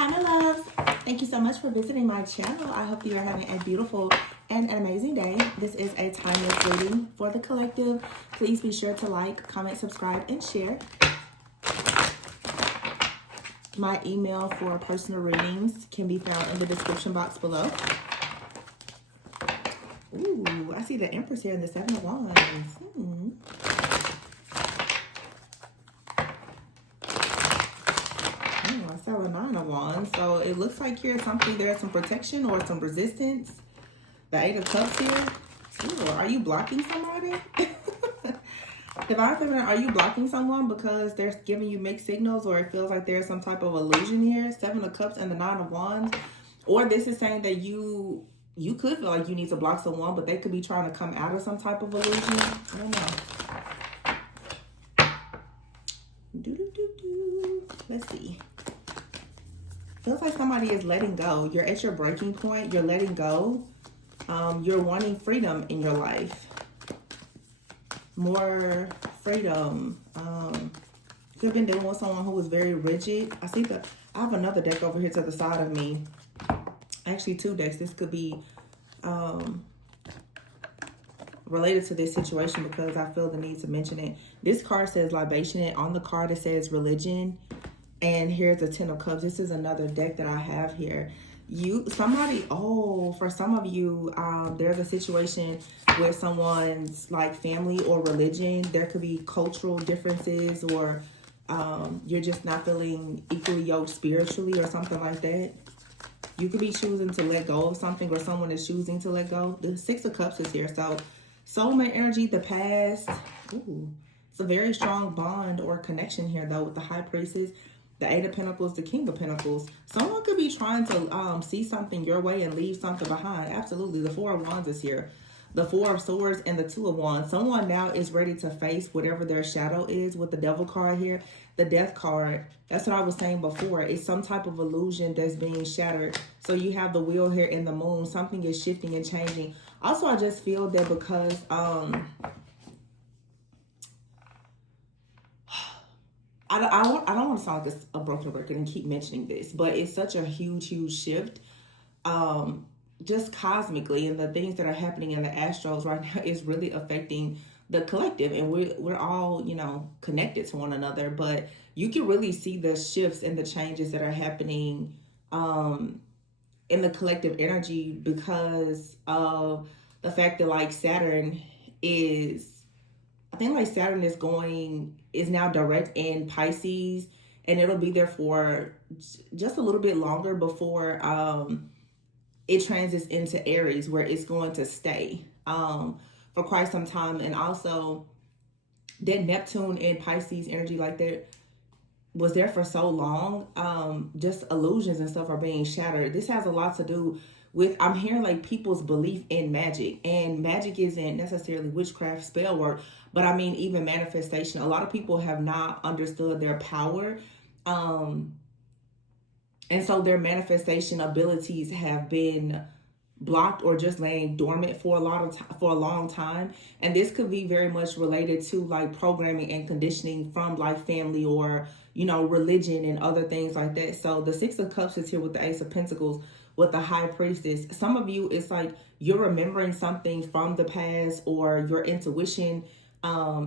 Hi, my loves. Thank you so much for visiting my channel. I hope you are having a beautiful and an amazing day. This is a timeless reading for the collective. Please be sure to like, comment, subscribe, and share. My email for personal readings can be found in the description box below. Ooh, I see the Empress here in the Seven of Wands. I saw a Nine of Wands. So it looks like here's something, there's some protection or some resistance. The Eight of Cups here. Ooh, are you blocking somebody? Divine Feminine, are you blocking someone because they're giving you mixed signals, or it feels like there's some type of illusion here? Seven of Cups and the Nine of Wands. Or this is saying that you could feel like you need to block someone, but they could be trying to come out of some type of illusion. I don't know. Let's see. Feels like somebody is letting go. You're at your breaking point. You're letting go. You're wanting freedom in your life. More freedom. Could have been dealing with someone who was very rigid. I have another deck over here to the side of me. Actually, two decks. This could be related to this situation because I feel the need to mention it. This card says libation, and on the card it says religion. And here's the Ten of Cups. This is another deck that I have here. For some of you, there's a situation with someone's like family or religion. There could be cultural differences, or you're just not feeling equally yoked spiritually or something like that. You could be choosing to let go of something, or someone is choosing to let go. The Six of Cups is here. So soulmate energy, the past. Ooh, it's a very strong bond or connection here though with the High Priestess. The Eight of Pentacles, the King of Pentacles. Someone could be trying to see something your way and leave something behind. Absolutely. The Four of Wands is here. The Four of Swords and the Two of Wands. Someone now is ready to face whatever their shadow is with the Devil card here. The Death card. That's what I was saying before. It's some type of illusion that's being shattered. So you have the Wheel here in the Moon. Something is shifting and changing. Also, I just feel that because... I don't want to sound like a broken record and keep mentioning this, but it's such a huge shift, just cosmically, and the things that are happening in the astros right now is really affecting the collective, and we're all, connected to one another, but you can really see the shifts and the changes that are happening in the collective energy because of the fact that like Saturn is... I think like Saturn is now direct in Pisces, and it'll be there for just a little bit longer before it transits into Aries, where it's going to stay for quite some time. And also that Neptune in Pisces energy like that was there for so long, just illusions and stuff are being shattered. This has a lot to do with, I'm hearing like people's belief in magic, and magic isn't necessarily witchcraft, spell work, but I mean even manifestation. A lot of people have not understood their power, and so their manifestation abilities have been blocked or just laying dormant for a long time. And this could be very much related to like programming and conditioning from like family or religion and other things like that. So the Six of Cups is here with the Ace of Pentacles with the High Priestess. Some of you, it's like you're remembering something from the past, or your intuition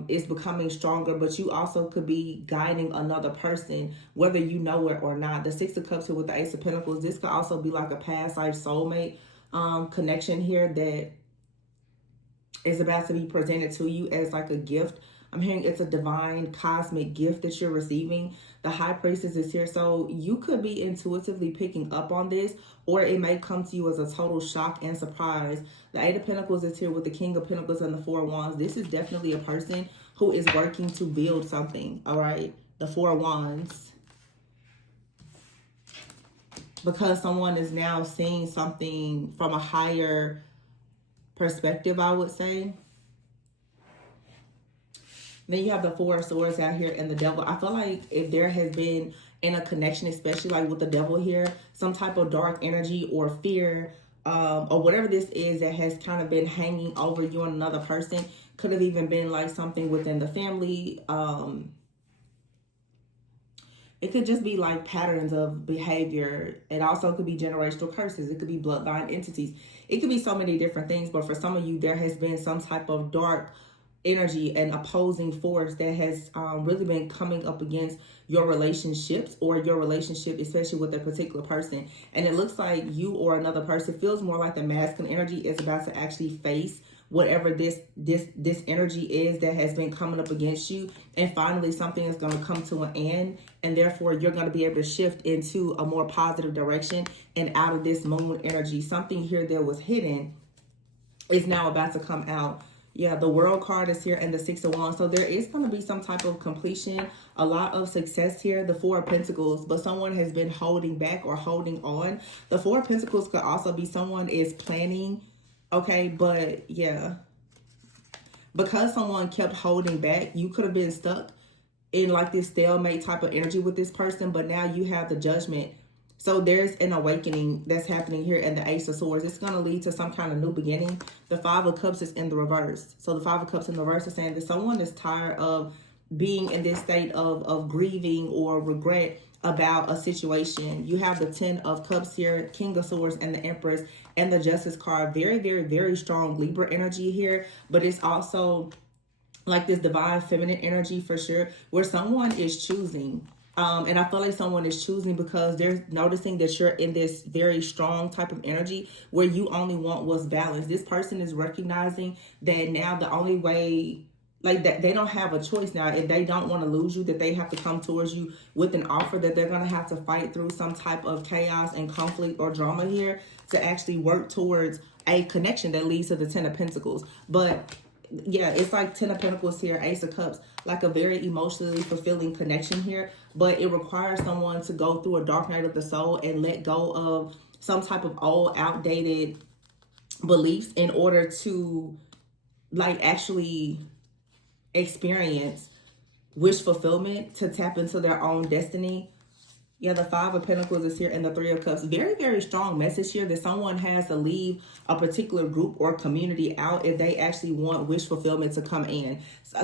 is becoming stronger, but you also could be guiding another person, whether you know it or not. The Six of Cups here with the Ace of Pentacles. This could also be like a past life soulmate connection here that is about to be presented to you as like a gift. I'm hearing it's a divine cosmic gift that you're receiving. The High Priestess is here. So you could be intuitively picking up on this, or it may come to you as a total shock and surprise. The Eight of Pentacles is here with the King of Pentacles and the Four of Wands. This is definitely a person who is working to build something, all right? The Four of Wands. Because someone is now seeing something from a higher perspective, I would say. Then you have the Four of Swords out here and the Devil. I feel like if there has been in a connection, especially like with the Devil here, some type of dark energy or fear or whatever this is that has kind of been hanging over you and another person. Could have even been like something within the family. It could just be like patterns of behavior. It also could be generational curses. It could be bloodline entities. It could be so many different things. But for some of you, there has been some type of dark energy and opposing force that has really been coming up against your relationships or your relationship, especially with a particular person. And it looks like you or another person feels more like the masculine energy is about to actually face whatever this energy is that has been coming up against you, and finally something is going to come to an end, and therefore you're going to be able to shift into a more positive direction and out of this moon energy. Something here that was hidden is now about to come out. Yeah, the World card is here and the Six of Wands. So there is going to be some type of completion, a lot of success here. The Four of Pentacles, but someone has been holding back or holding on. The Four of Pentacles could also be someone is planning. Okay, but yeah, because someone kept holding back, you could have been stuck in like this stalemate type of energy with this person, but now you have the Judgment. So there's an awakening that's happening here in the Ace of Swords. It's going to lead to some kind of new beginning. The Five of Cups is in the reverse. So the Five of Cups in the reverse is saying that someone is tired of being in this state of grieving or regret about a situation. You have the Ten of Cups here, King of Swords, and the Empress, and the Justice card. Very, very, very strong Libra energy here, but it's also like this divine feminine energy for sure, where someone is choosing. And I feel like someone is choosing because they're noticing that you're in this very strong type of energy where you only want what's balanced. This person is recognizing that now the only way, like that, they don't have a choice now. If they don't want to lose you, that they have to come towards you with an offer, that they're going to have to fight through some type of chaos and conflict or drama here to actually work towards a connection that leads to the Ten of Pentacles. But yeah, it's like Ten of Pentacles here, Ace of Cups, like a very emotionally fulfilling connection here. But it requires someone to go through a dark night of the soul and let go of some type of old, outdated beliefs in order to like actually experience wish fulfillment, to tap into their own destiny. Yeah, the Five of Pentacles is here and the Three of Cups. Very, very strong message here that someone has to leave a particular group or community out if they actually want wish fulfillment to come in.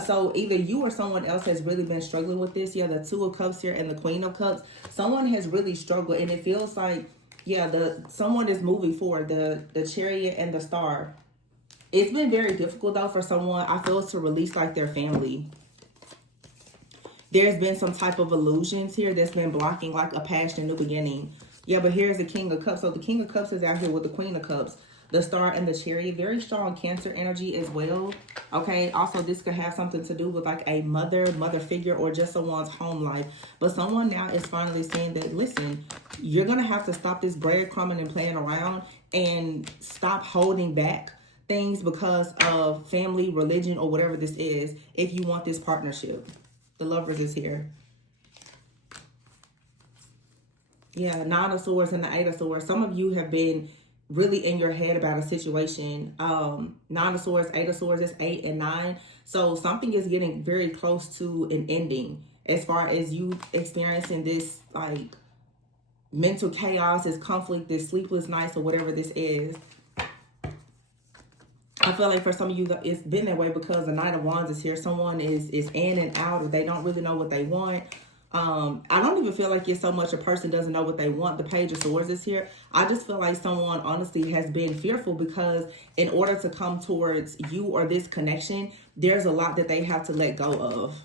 So either you or someone else has really been struggling with this. Yeah, the Two of Cups here and the Queen of Cups. Someone has really struggled, and it feels like, yeah, someone is moving forward. The Chariot and the Star. It's been very difficult though for someone, I feel, to release like their family. There's been some type of illusions here that's been blocking like a past and new beginning. Yeah, but here's the King of Cups. So the King of Cups is out here with the Queen of Cups, the Star, and the Chariot. Very strong Cancer energy as well. Okay, also this could have something to do with like a mother figure or just someone's home life. But someone now is finally saying that, listen, you're going to have to stop this breadcrumbing and playing around and stop holding back things because of family, religion, or whatever this is if you want this partnership. The Lovers is here. Yeah, Nine of Swords and the Eight of Swords. Some of you have been really in your head about a situation. Nine of Swords, Eight of Swords is 8 and 9. So something is getting very close to an ending as far as you experiencing this like mental chaos, this conflict, this sleepless nights, or whatever this is. I feel like for some of you, it's been that way because the Knight of Wands is here. Someone is in and out, or they don't really know what they want. I don't even feel like it's so much a person doesn't know what they want. The Page of Swords is here. I just feel like someone honestly has been fearful because in order to come towards you or this connection, there's a lot that they have to let go of.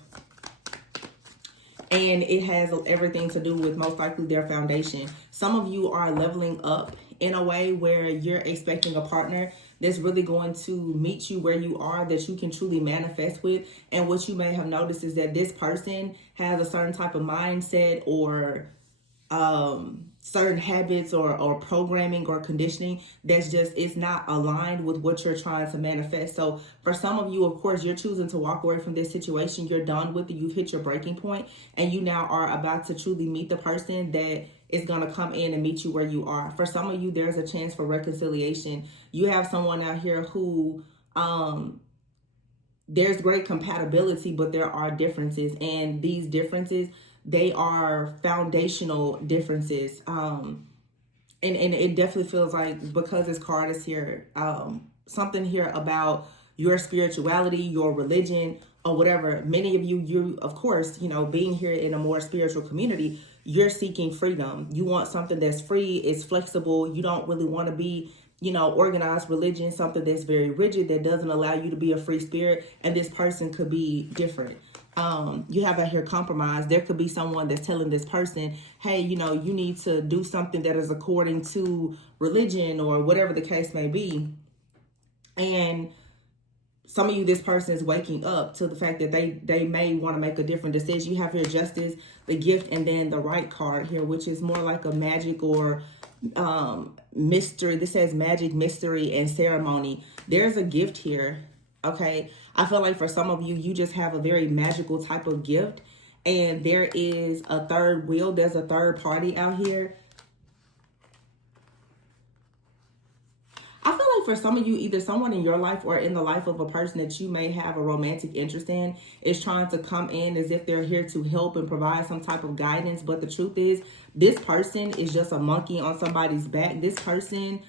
And it has everything to do with most likely their foundation. Some of you are leveling up in a way where you're expecting a partner that's really going to meet you where you are, that you can truly manifest with. And what you may have noticed is that this person has a certain type of mindset or certain habits or programming or conditioning that's just, it's not aligned with what you're trying to manifest. So for some of you, of course, you're choosing to walk away from this situation. You're done with it. You've hit your breaking point, and you now are about to truly meet the person that is going to come in and meet you where you are. For some of you, there's a chance for reconciliation. You have someone out here who there's great compatibility, but there are differences, and these differences, they are foundational differences. And it definitely feels like, because this card is here, something here about your spirituality, your religion, or whatever. Many of you, of course, you know, being here in a more spiritual community, you're seeking freedom. You want something that's free, it's flexible. You don't really want to be, you know, organized religion, something that's very rigid, that doesn't allow you to be a free spirit. And this person could be different. You have out here compromise. There could be someone that's telling this person, hey, you know, you need to do something that is according to religion or whatever the case may be. And some of you, this person is waking up to the fact that they may want to make a different decision. You have here justice, the gift, and then the right card here, which is more like a magic or mystery. This says magic, mystery, and ceremony. There's a gift here. Okay. I feel like for some of you, you just have a very magical type of gift, and there is a third wheel. There's a third party out here. I feel like for some of you, either someone in your life or in the life of a person that you may have a romantic interest in is trying to come in as if they're here to help and provide some type of guidance. But the truth is, this person is just a monkey on somebody's back. This person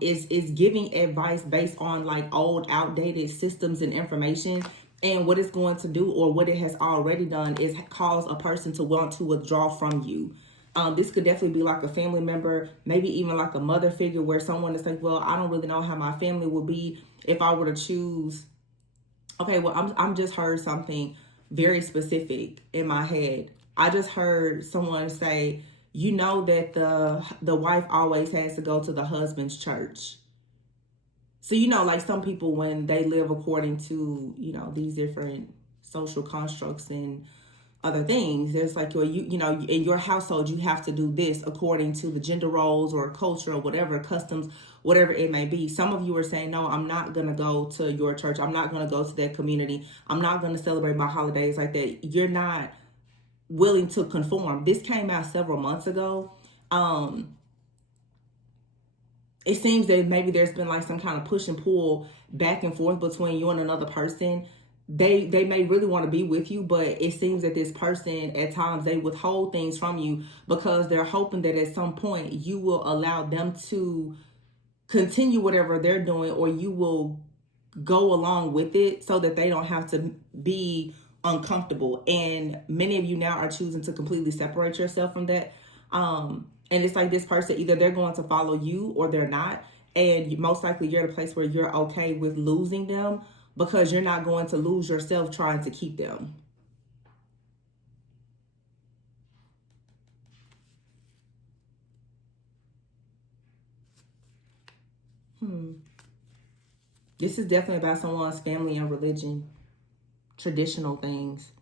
is giving advice based on like old, outdated systems and information. And what it's going to do, or what it has already done, is cause a person to want to withdraw from you. This could definitely be like a family member, maybe even like a mother figure, where someone is like, well, I don't really know how my family would be if I were to choose. Okay, well, I'm just heard something very specific in my head. I just heard someone say, you know, that the wife always has to go to the husband's church. So, you know, like some people, when they live according to, you know, these different social constructs and other things, there's like, well, you know, in your household, you have to do this according to the gender roles or culture or whatever, customs, whatever it may be. Some of you are saying, no, I'm not going to go to your church. I'm not going to go to that community. I'm not going to celebrate my holidays like that. You're not willing to conform. This came out several months ago. It seems that maybe there's been like some kind of push and pull back and forth between you and another person. They may really want to be with you, but it seems that this person, at times, they withhold things from you because they're hoping that at some point you will allow them to continue whatever they're doing, or you will go along with it so that they don't have to be uncomfortable. And many of you now are choosing to completely separate yourself from that. And it's like this person, either they're going to follow you or they're not. And most likely you're at a place where you're okay with losing them, because you're not going to lose yourself trying to keep them. This is definitely about someone's family and religion, traditional things.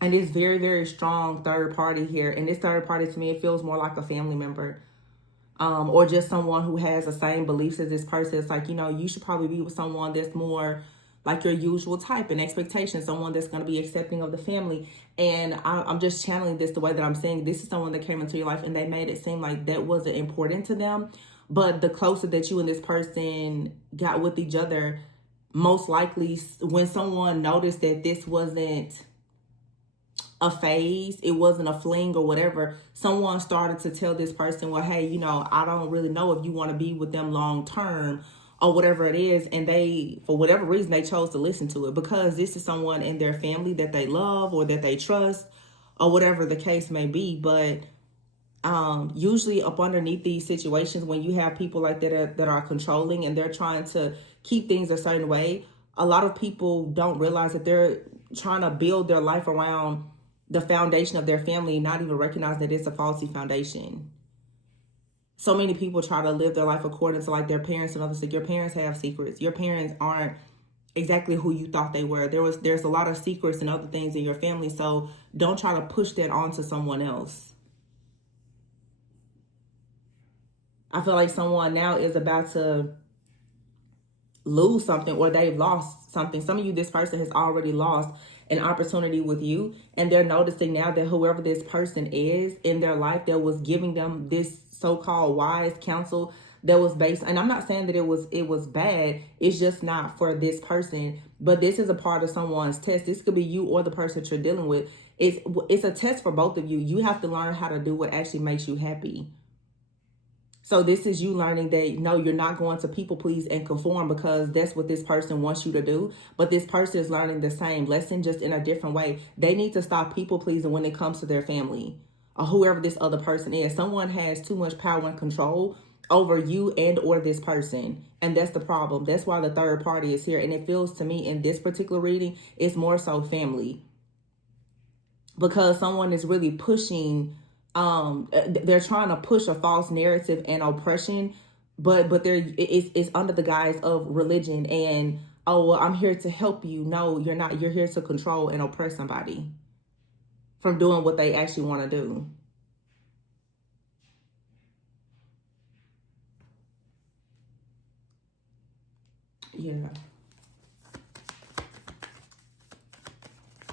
And it's very, very strong third party here. And this third party, to me, it feels more like a family member. Or just someone who has the same beliefs as this person. It's like, you know, you should probably be with someone that's more like your usual type and expectation, someone that's going to be accepting of the family. And I'm just channeling this the way that I'm saying. This is someone that came into your life and they made it seem like that wasn't important to them. But the closer that you and this person got with each other, most likely when someone noticed that this wasn't a phase, it wasn't a fling or whatever, someone started to tell this person, well, hey, you know, I don't really know if you want to be with them long term or whatever it is. And they, for whatever reason, they chose to listen to it because this is someone in their family that they love or that they trust or whatever the case may be. But usually up underneath these situations, when you have people like that are controlling and they're trying to keep things a certain way, a lot of people don't realize that they're trying to build their life around the foundation of their family, not even recognize that it's a faulty foundation. So many people try to live their life according to like their parents and others. Like, your parents have secrets. Your parents aren't exactly who you thought they were. There's a lot of secrets and other things in your family. So don't try to push that onto someone else. I feel like someone now is about to lose something, or they've lost something. Some of you, this person has already lost an opportunity with you, and they're noticing now that whoever this person is in their life that was giving them this so-called wise counsel that was based, and I'm not saying that it was bad, it's just not for this person, but this is a part of someone's test. This could be you or the person that you're dealing with. It's a test for both of you. You have to learn how to do what actually makes you happy. So this is you learning that, no, you're not going to people please and conform because that's what this person wants you to do. But this person is learning the same lesson, just in a different way. They need to stop people pleasing when it comes to their family or whoever this other person is. Someone has too much power and control over you and or this person. And that's the problem. That's why the third party is here. And it feels to me in this particular reading, it's more so family. Because someone is really pushing, they're trying to push a false narrative and oppression, but it's under the guise of religion and, oh, well, I'm here to help you. No, you're not. You're here to control and oppress somebody from doing what they actually want to do. Yeah.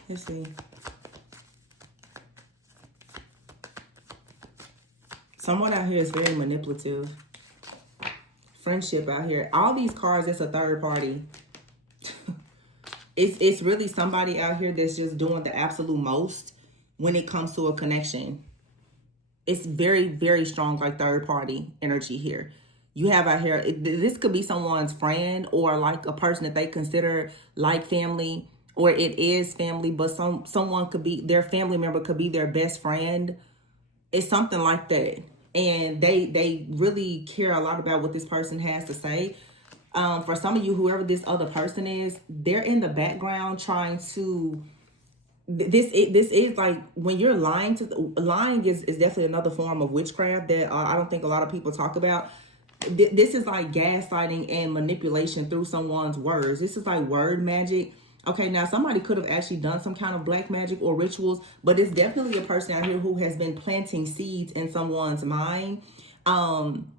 Let's see. Someone out here is very manipulative. Friendship out here. All these cards, it's a third party. It's really somebody out here that's just doing the absolute most when it comes to a connection. It's very, very strong, like third party energy here. You have out here, this could be someone's friend or like a person that they consider like family, or it is family, but someone could be, their family member could be their best friend. It's something like that. And they really care a lot about what this person has to say. For some of you, whoever this other person is, they're in the background trying to, this is like when you're lying lying is definitely another form of witchcraft that I don't think a lot of people talk about. This is like gaslighting and manipulation through someone's words. This is like word magic. Okay, now somebody could have actually done some kind of black magic or rituals, but it's definitely a person out here who has been planting seeds in someone's mind. And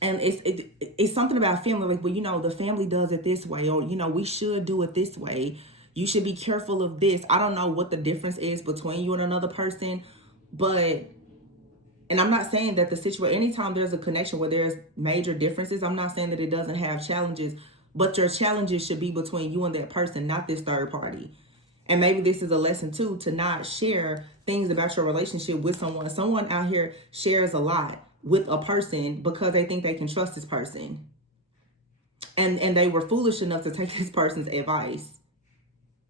it's something about family, like, well, you know, the family does it this way, or, you know, we should do it this way. You should be careful of this. I don't know what the difference is between you and another person, but, and I'm not saying that the situation, anytime there's a connection where there's major differences, I'm not saying that it doesn't have challenges, but your challenges should be between you and that person, not this third party. And maybe this is a lesson too, to not share things about your relationship with someone. Someone out here shares a lot with a person because they think they can trust this person. And they were foolish enough to take this person's advice.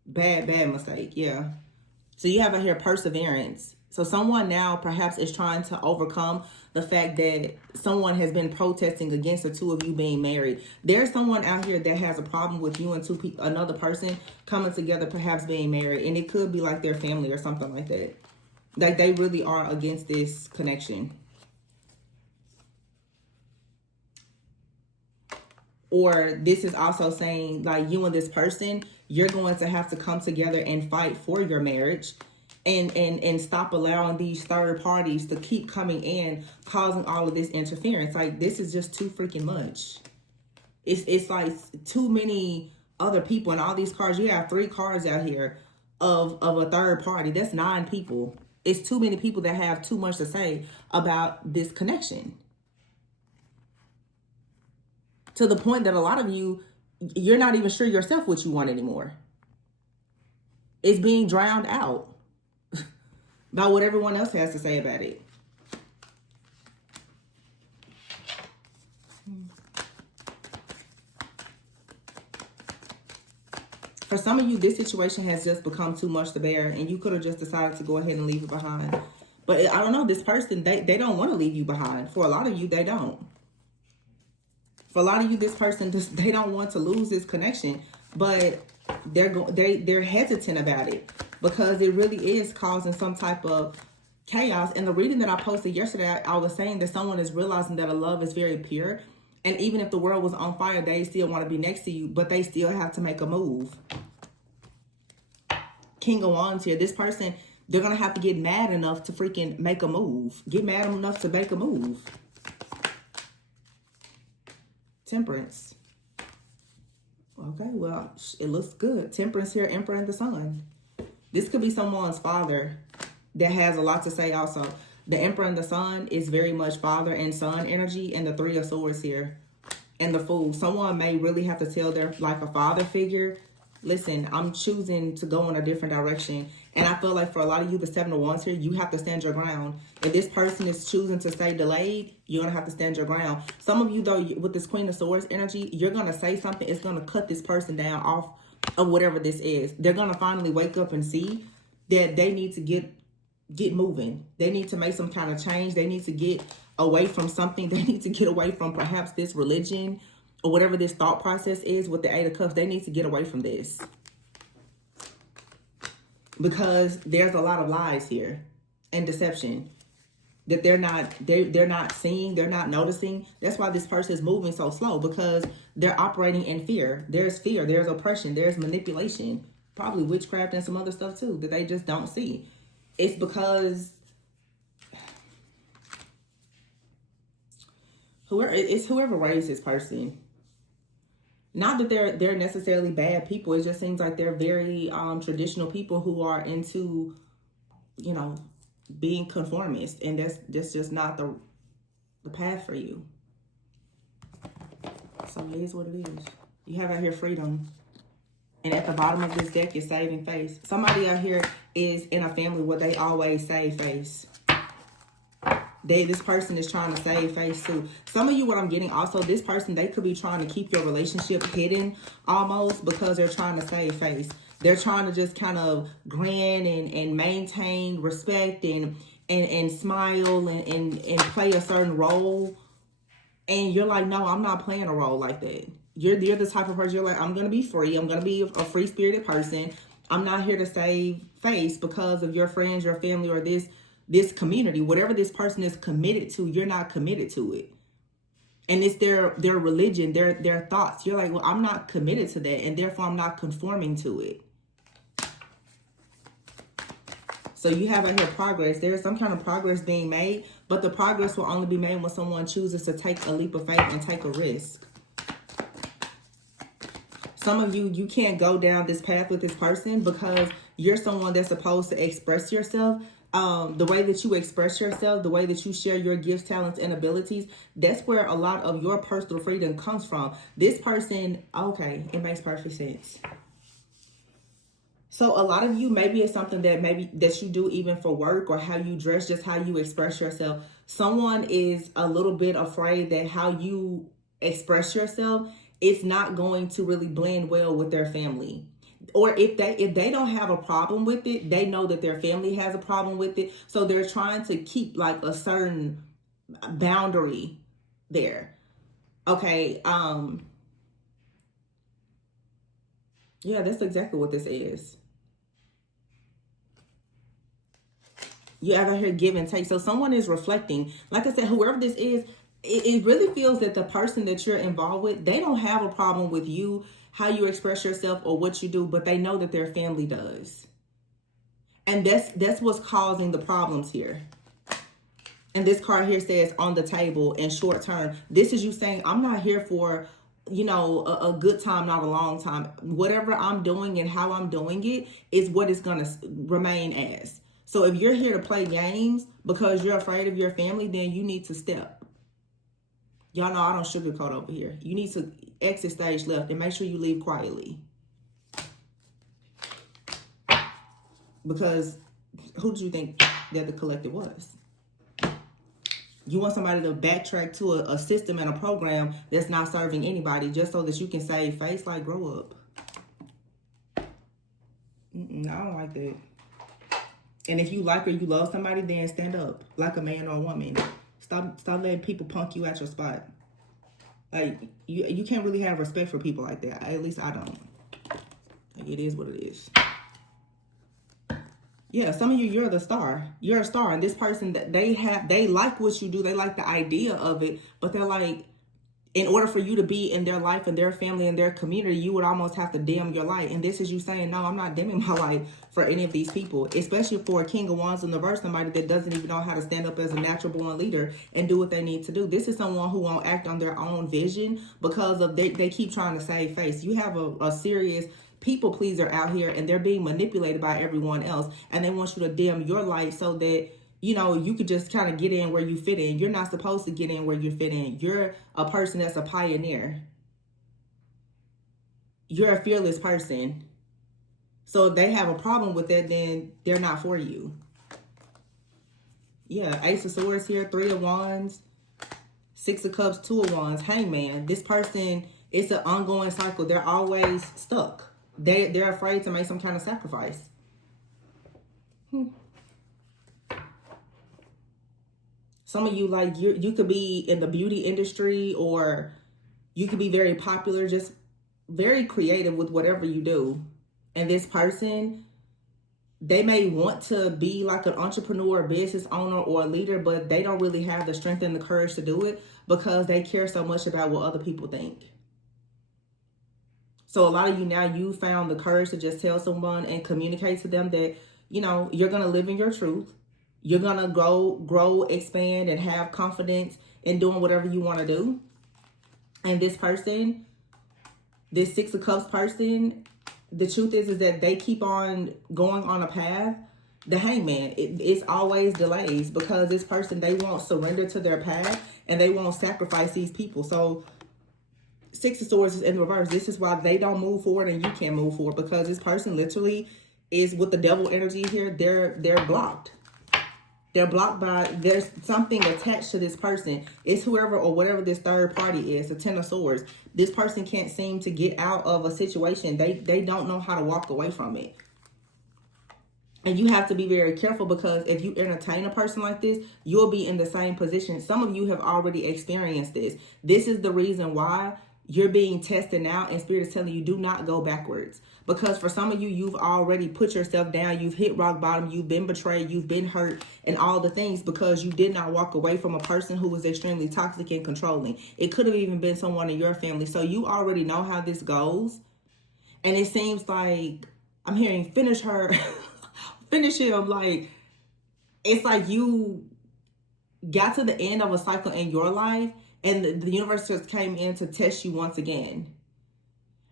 Bad mistake, yeah. So you have out here perseverance. So someone now perhaps is trying to overcome the fact that someone has been protesting against the two of you being married. There's someone out here that has a problem with you and another person coming together, perhaps being married. And it could be like their family or something like that. Like they really are against this connection. Or this is also saying like you and this person, you're going to have to come together and fight for your marriage. And stop allowing these third parties to keep coming in, causing all of this interference. Like, this is just too freaking much. It's like too many other people. And all these cards, you have 3 cards out here of a third party. That's 9 people. It's too many people that have too much to say about this connection. To the point that a lot of you, you're not even sure yourself what you want anymore. It's being drowned out by what everyone else has to say about it. For some of you, this situation has just become too much to bear, and you could have just decided to go ahead and leave it behind. But I don't know, this person, they don't want to leave you behind. For a lot of you, they don't. For a lot of you, this person, they don't want to lose this connection, but they're hesitant about it because it really is causing some type of chaos. And the reading that I posted yesterday, I was saying that someone is realizing that a love is very pure. And even if the world was on fire, they still want to be next to you, but they still have to make a move. King of Wands here. This person, they're going to have to get mad enough to freaking make a move. Get mad enough to make a move. Temperance. Okay, well, it looks good. Temperance here, Emperor and the Sun. This could be someone's father that has a lot to say also. The Emperor and the Sun is very much father and son energy, and the 3 of Swords here. And the Fool. Someone may really have to tell their, like a father figure, listen, I'm choosing to go in a different direction. And I feel like for a lot of you, the 7 of Wands here, you have to stand your ground. If this person is choosing to stay delayed, you're going to have to stand your ground. Some of you, though, with this Queen of Swords energy, you're going to say something. It's going to cut this person down off of whatever this is. They're going to finally wake up and see that they need to get moving. They need to make some kind of change. They need to get away from something. They need to get away from perhaps this religion or whatever this thought process is with the 8 of Cups. They need to get away from this. Because there's a lot of lies here and deception that they're not seeing, they're not noticing. That's why this person is moving so slow, because they're operating in fear. There's fear, there's oppression, there's manipulation, probably witchcraft and some other stuff too that they just don't see. It's because whoever raised this person. Not that they're necessarily bad people. It just seems like they're very traditional people who are into, being conformist. And that's just not the path for you. So it is what it is. You have out here freedom. And at the bottom of this deck is saving face. Somebody out here is in a family where they always save face. This person is trying to save face too. Some of you, what I'm getting also, this person, they could be trying to keep your relationship hidden almost because they're trying to save face. They're trying to just kind of grin and maintain respect and smile and play a certain role. And you're like, no, I'm not playing a role like that. You're the type of person, you're like, I'm going to be free. I'm going to be a free-spirited person. I'm not here to save face because of your friends, your family, or this community. Whatever this person is committed to, you're not committed to it. And it's their religion, their thoughts. You're like, well, I'm not committed to that, and therefore I'm not conforming to it. So you have out here progress. There's some kind of progress being made, but the progress will only be made when someone chooses to take a leap of faith and take a risk. Some of you can't go down this path with this person because you're someone that's supposed to express yourself. The way that you express yourself, the way that you share your gifts, talents, and abilities, that's where a lot of your personal freedom comes from. This person, okay, it makes perfect sense. So a lot of you, maybe it's something that you do even for work, or how you dress, just how you express yourself. Someone is a little bit afraid that how you express yourself, it's not going to really blend well with their family. Or if they don't have a problem with it, they know that their family has a problem with it. So they're trying to keep like a certain boundary there. Okay. Yeah, that's exactly what this is. You ever hear give and take? So someone is reflecting. Like I said, whoever this is, it really feels that the person that you're involved with, they don't have a problem with you, how you express yourself or what you do, but they know that their family does. And that's what's causing the problems here. And this card here says on the table in short term. This is you saying, I'm not here for, a good time, not a long time. Whatever I'm doing and how I'm doing it is what it's going to remain as. So if you're here to play games because you're afraid of your family, then you need to step. Y'all know I don't sugarcoat over here. You need to exit stage left and make sure you leave quietly. Because who do you think that the collective was? You want somebody to backtrack to a system and a program that's not serving anybody just so that you can save face? Like, grow up. I don't like that. And if you like or you love somebody, then stand up like a man or a woman. Stop letting people punk you at your spot. Like, you can't really have respect for people like that. At least I don't. Like, it is what it is. Yeah, some of you, you're the star. You're a star. And this person, they like what you do. They like the idea of it. But they're like, in order for you to be in their life and their family and their community, you would almost have to dim your light. And this is you saying, no, I'm not dimming my light for any of these people, especially for a King of Wands in the verse, somebody that doesn't even know how to stand up as a natural born leader and do what they need to do. This is someone who won't act on their own vision because of they keep trying to save face. You have a serious people pleaser out here, and they're being manipulated by everyone else. And they want you to dim your light so that you could just kind of get in where you fit in. You're not supposed to get in where you fit in. You're a person that's a pioneer. You're a fearless person. So if they have a problem with that, then they're not for you. Yeah, Ace of Swords here, 3 of Wands, 6 of Cups, 2 of Wands, Hangman. This person, it's an ongoing cycle. They're always stuck. They're afraid to make some kind of sacrifice. Some of you, like, you could be in the beauty industry, or you could be very popular, just very creative with whatever you do. And this person, they may want to be like an entrepreneur, business owner, or a leader, but they don't really have the strength and the courage to do it because they care so much about what other people think. So a lot of you now, you found the courage to just tell someone and communicate to them that, you know, you're going to live in your truth. You're going to grow, expand, and have confidence in doing whatever you want to do. And this person, this 6 of Cups person, the truth is that they keep on going on a path. The Hangman, it's always delays because this person, they won't surrender to their path and they won't sacrifice these people. So 6 of Swords is in reverse. This is why they don't move forward and you can't move forward, because this person literally is with the devil energy here. They're blocked. They're blocked by, there's something attached to this person. It's whoever or whatever this third party is, the 10 of Swords. This person can't seem to get out of a situation. They don't know how to walk away from it. And you have to be very careful, because if you entertain a person like this, you'll be in the same position. Some of you have already experienced this. This is the reason why you're being tested now, and Spirit is telling you, do not go backwards. Because for some of you, you've already put yourself down. You've hit rock bottom. You've been betrayed. You've been hurt and all the things because you did not walk away from a person who was extremely toxic and controlling. It could have even been someone in your family. So you already know how this goes. And it seems like I'm hearing finish her, finish him. Like, it's like you got to the end of a cycle in your life and the universe just came in to test you once again.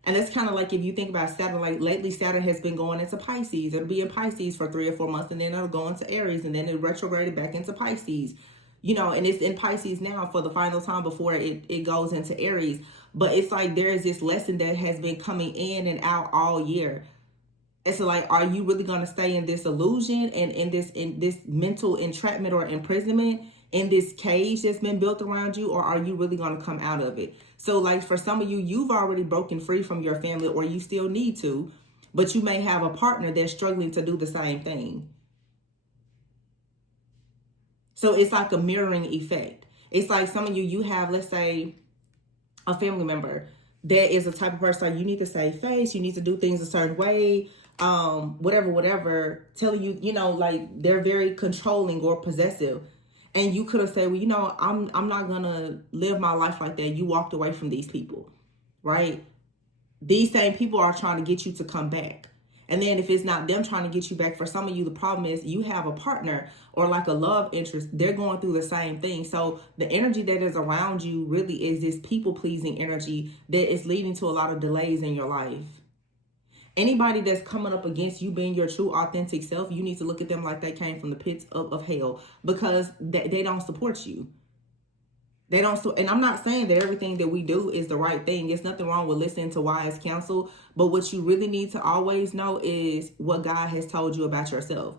And it's kind of like if you think about Saturn, like lately Saturn has been going into Pisces. It'll be in Pisces for 3 or 4 months, and then it'll go into Aries, and then it retrograded back into Pisces. You know, and it's in Pisces now for the final time before it goes into Aries. But it's like there is this lesson that has been coming in and out all year. And so, like, are you really going to stay in this illusion and in this mental entrapment or imprisonment, in this cage that's been built around you, or are you really going to come out of it? So, like, for some of you, you've already broken free from your family, or you still need to, but you may have a partner that's struggling to do the same thing. So it's like a mirroring effect. It's like some of you, you have, let's say, a family member that is a type of person like, you need to save face, you need to do things a certain way, whatever, telling you, you know, like they're very controlling or possessive. And you could have said, well, you know, I'm not going to live my life like that. You walked away from these people, right? These same people are trying to get you to come back. And then if it's not them trying to get you back, for some of you, the problem is you have a partner or like a love interest. They're going through the same thing. So the energy that is around you really is this people-pleasing energy that is leading to a lot of delays in your life. Anybody that's coming up against you being your true authentic self, you need to look at them like they came from the pits of hell, because they don't support you. They don't. And I'm not saying that everything that we do is the right thing. There's nothing wrong with listening to wise counsel. But what you really need to always know is what God has told you about yourself.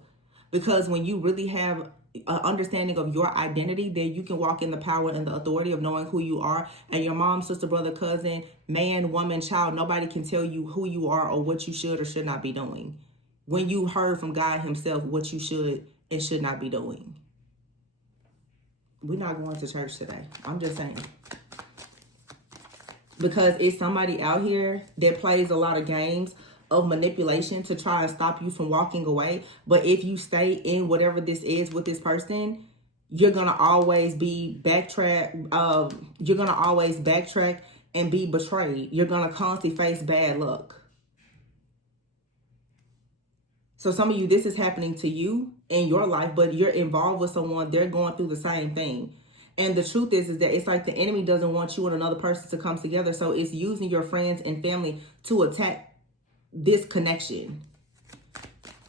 Because when you really have an understanding of your identity, then you can walk in the power and the authority of knowing who you are. And your mom, sister, brother, cousin, man, woman, child, nobody can tell you who you are or what you should or should not be doing. When you heard from God himself what you should and should not be doing. We're not going to church today. I'm just saying. Because it's somebody out here that plays a lot of games of manipulation to try and stop you from walking away. But if you stay in whatever this is with this person, you're going to always be backtrack. You're going to always backtrack and be betrayed. You're going to constantly face bad luck. So some of you, this is happening to you in your life, but you're involved with someone, they're going through the same thing. And the truth is that it's like the enemy doesn't want you and another person to come together. So it's using your friends and family to attack this connection.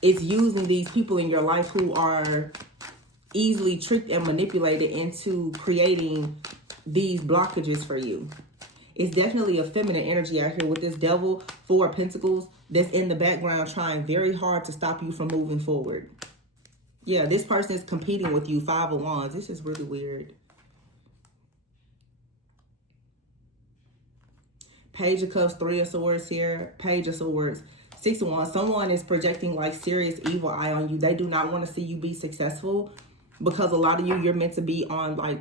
It's using these people in your life who are easily tricked and manipulated into creating these blockages for you. It's definitely a feminine energy out here with this Devil, 4 of Pentacles. that's in the background trying very hard to stop you from moving forward. Yeah, this person is competing with you. 5 of Wands. This is really weird. Page of Cups, 3 of Swords here. Page of Swords, 6 of Wands. Someone is projecting like serious evil eye on you. They do not want to see you be successful, because a lot of you, you're meant to be on like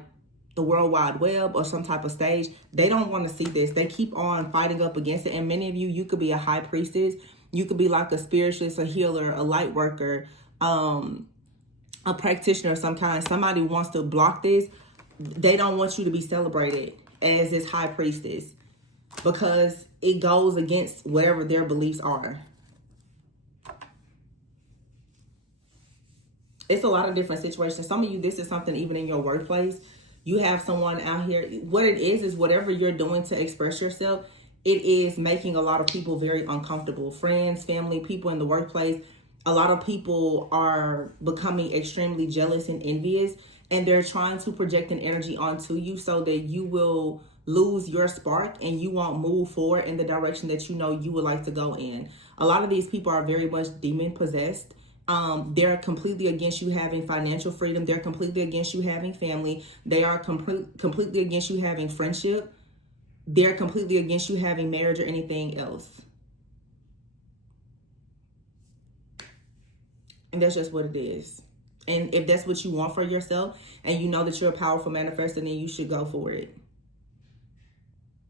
the World Wide Web or some type of stage. They don't want to see this. They keep on fighting up against it. And many of you, you could be a high priestess. You could be like a spiritualist, a healer, a light worker, a practitioner of some kind. Somebody wants to block this. They don't want you to be celebrated as this high priestess, because it goes against whatever their beliefs are. It's a lot of different situations. Some of you, this is something even in your workplace. You have someone out here. What it is whatever you're doing to express yourself, it is making a lot of people very uncomfortable. Friends, family, people in the workplace. A lot of people are becoming extremely jealous and envious, and they're trying to project an energy onto you so that you will lose your spark and you won't move forward in the direction that you know you would like to go in. A lot of these people are very much demon possessed. They're completely against you having financial freedom. They're completely against you having family. They are completely against you having friendship. They're completely against you having marriage or anything else. And that's just what it is. And if that's what you want for yourself and you know that you're a powerful manifestor, then you should go for it.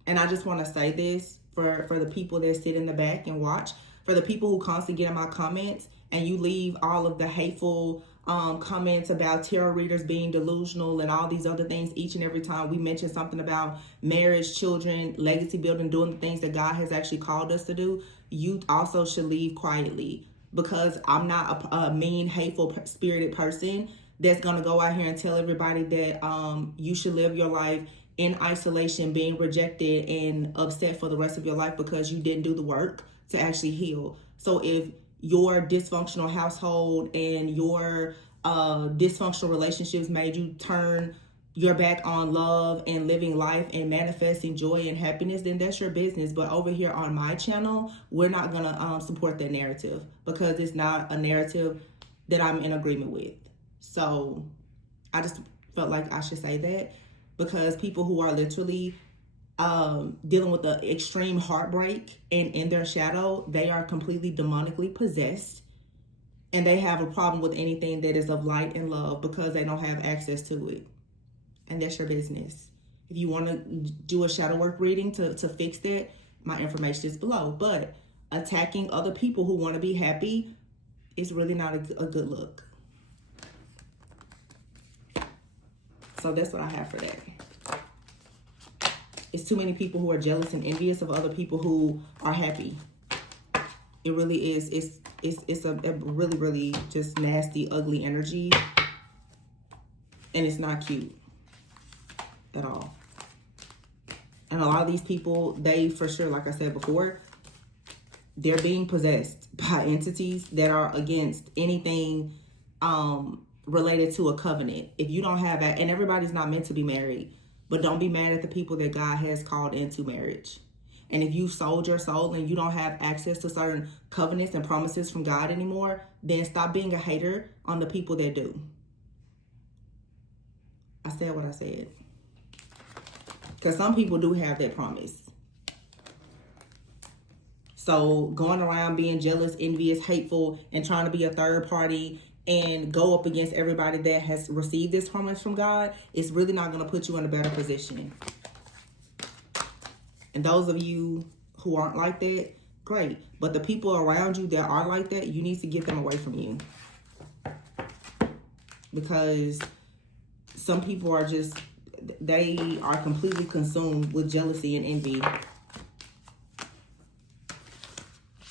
And I just want to say this for the people that sit in the back and watch, for the people who constantly get in my comments and you leave all of the hateful comments about tarot readers being delusional and all these other things each and every time we mention something about marriage, children, legacy building, doing the things that God has actually called us to do. You also should leave quietly, because I'm not a mean, hateful, spirited person that's going to go out here and tell everybody that you should live your life in isolation, being rejected and upset for the rest of your life because you didn't do the work to actually heal. So if your dysfunctional household and your dysfunctional relationships made you turn your back on love and living life and manifesting joy and happiness, then that's your business. But over here on my channel, we're not going to support that narrative, because it's not a narrative that I'm in agreement with. So I just felt like I should say that, because people who are literally dealing with the extreme heartbreak and in their shadow, they are completely demonically possessed, and they have a problem with anything that is of light and love because they don't have access to it. And that's your business. If you want to do a shadow work reading to fix that, my information is below. But attacking other people who want to be happy is really not a good look. So that's what I have for that. It's too many people who are jealous and envious of other people who are happy. It really is. It's a really, really just nasty, ugly energy. And it's not cute at all. And a lot of these people, they for sure, like I said before, they're being possessed by entities that are against anything related to a covenant. If you don't have that, and everybody's not meant to be married, but don't be mad at the people that God has called into marriage. And if you sold your soul and you don't have access to certain covenants and promises from God anymore, then stop being a hater on the people that do. I said what I said. Because some people do have that promise. So going around being jealous, envious, hateful, and trying to be a third party and go up against everybody that has received this promise from God, it's really not going to put you in a better position. And those of you who aren't like that, great. But the people around you that are like that, you need to get them away from you. Because some people are just, they are completely consumed with jealousy and envy.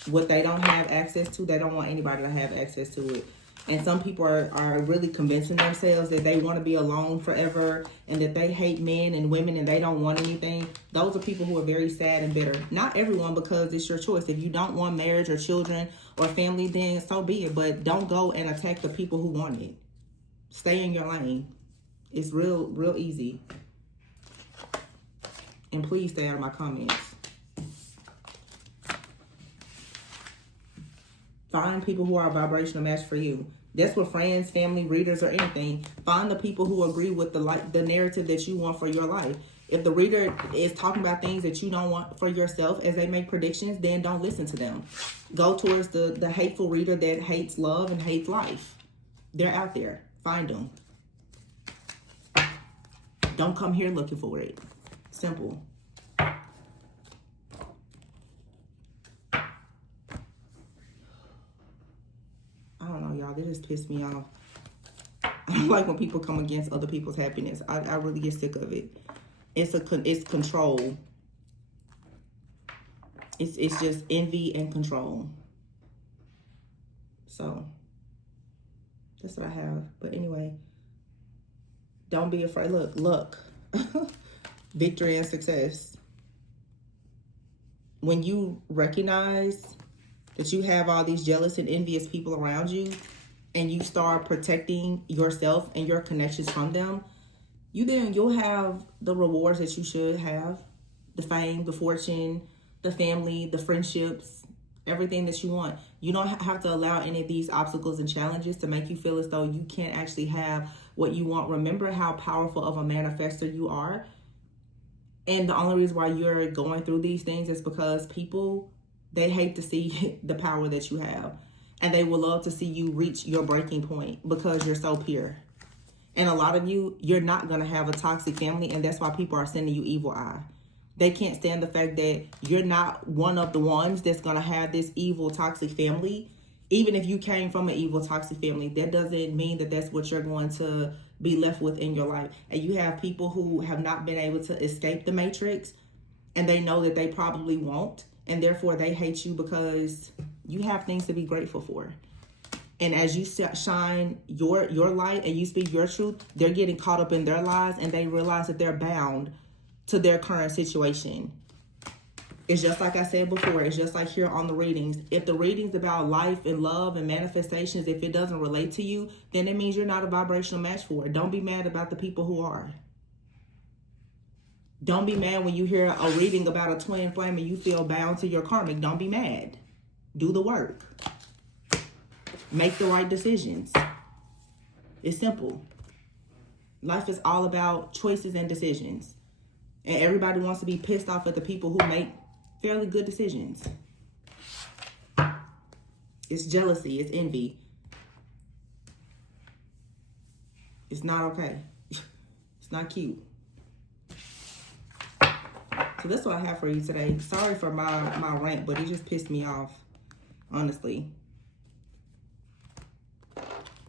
What they don't have access to, they don't want anybody to have access to it. And some people are really convincing themselves that they want to be alone forever and that they hate men and women and they don't want anything. Those are people who are very sad and bitter. Not everyone, because it's your choice. If you don't want marriage or children or family, then so be it. But don't go and attack the people who want it. Stay in your lane. It's real easy. And please stay out of my comments. Find people who are a vibrational match for you. That's with friends, family, readers, or anything. Find the people who agree with the narrative that you want for your life. If the reader is talking about things that you don't want for yourself as they make predictions, then don't listen to them. Go towards the hateful reader that hates love and hates life. They're out there. Find them. Don't come here looking for it. Simple. I don't know, y'all. They just piss me off. I don't like when people come against other people's happiness. I really get sick of it. It's control. It's just envy and control. So that's what I have. But anyway, don't be afraid. Look. Victory and success. When you recognize that you have all these jealous and envious people around you, and you start protecting yourself and your connections from them, you'll have the rewards that you should have. The fame, the fortune, the family, the friendships, everything that you want. You don't have to allow any of these obstacles and challenges to make you feel as though you can't actually have what you want. Remember how powerful of a manifester you are. And the only reason why you're going through these things is because people, they hate to see the power that you have. And they will love to see you reach your breaking point because you're so pure. And a lot of you're not going to have a toxic family, and that's why people are sending you evil eye. They can't stand the fact that you're not one of the ones that's going to have this evil, toxic family. Even if you came from an evil, toxic family, that doesn't mean that that's what you're going to be left with in your life. And you have people who have not been able to escape the matrix, and they know that they probably won't. And therefore, they hate you because you have things to be grateful for. And as you shine your light and you speak your truth, they're getting caught up in their lies, and they realize that they're bound to their current situation. It's just like I said before. It's just like here on the readings. If the readings about life and love and manifestations, if it doesn't relate to you, then it means you're not a vibrational match for it. Don't be mad about the people who are. Don't be mad when you hear a reading about a twin flame and you feel bound to your karmic. Don't be mad. Do the work. Make the right decisions. It's simple. Life is all about choices and decisions. And everybody wants to be pissed off at the people who make fairly good decisions. It's jealousy. It's envy. It's not okay. It's not cute. So that's what I have for you today. Sorry for my rant, but it just pissed me off. Honestly.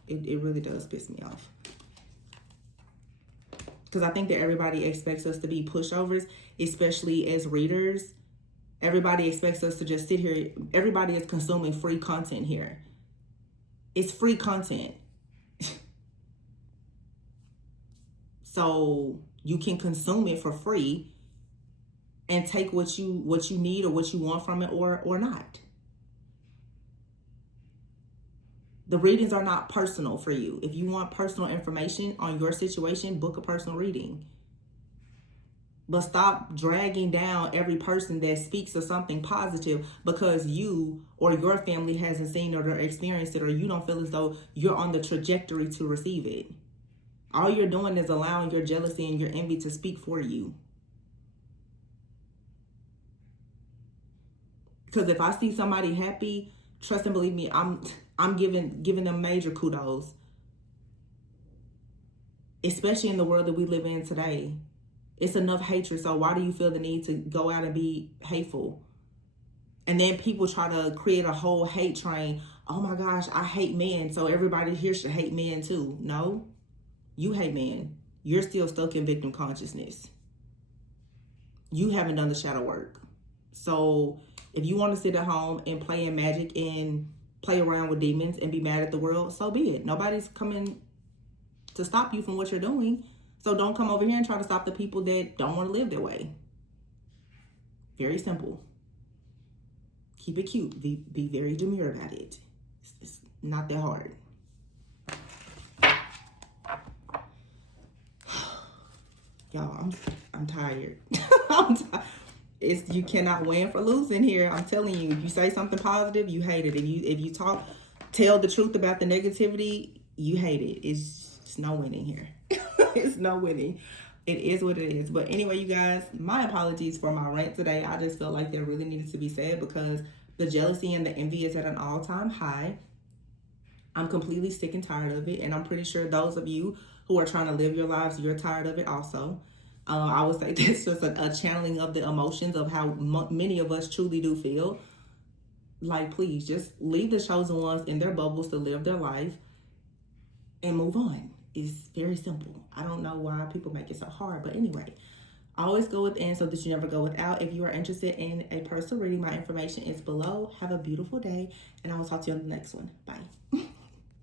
It really does piss me off. Because I think that everybody expects us to be pushovers, especially as readers. Everybody expects us to just sit here. Everybody is consuming free content here. It's free content. So you can consume it for free and take what you need or what you want from it or not. The readings are not personal for you. If you want personal information on your situation, book a personal reading. But stop dragging down every person that speaks of something positive because you or your family hasn't seen it or experienced it, or you don't feel as though you're on the trajectory to receive it. All you're doing is allowing your jealousy and your envy to speak for you. Because if I see somebody happy, trust and believe me, I'm giving them major kudos. Especially in the world that we live in today. It's enough hatred, so why do you feel the need to go out and be hateful? And then people try to create a whole hate train. Oh my gosh, I hate men, so everybody here should hate men too. No, you hate men. You're still stuck in victim consciousness. You haven't done the shadow work. So if you want to sit at home and play in magic and play around with demons and be mad at the world, so be it. Nobody's coming to stop you from what you're doing. So don't come over here and try to stop the people that don't want to live their way. Very simple. Keep it cute. Be very demure about it. It's not that hard. Y'all, I'm tired. you cannot win for losing here. I'm telling you, if you say something positive, you hate it. If you tell the truth about the negativity, you hate it. It's no winning here. It's no winning. It is what it is. But anyway, you guys, my apologies for my rant today. I just felt like that really needed to be said because the jealousy and the envy is at an all-time high. I'm completely sick and tired of it. And I'm pretty sure those of you who are trying to live your lives, you're tired of it also. I would say that's just a channeling of the emotions of how many of us truly do feel. Like, please, just leave the chosen ones in their bubbles to live their life and move on. It's very simple. I don't know why people make it so hard. But anyway, always go within so that you never go without. If you are interested in a personal reading, my information is below. Have a beautiful day, and I will talk to you on the next one. Bye.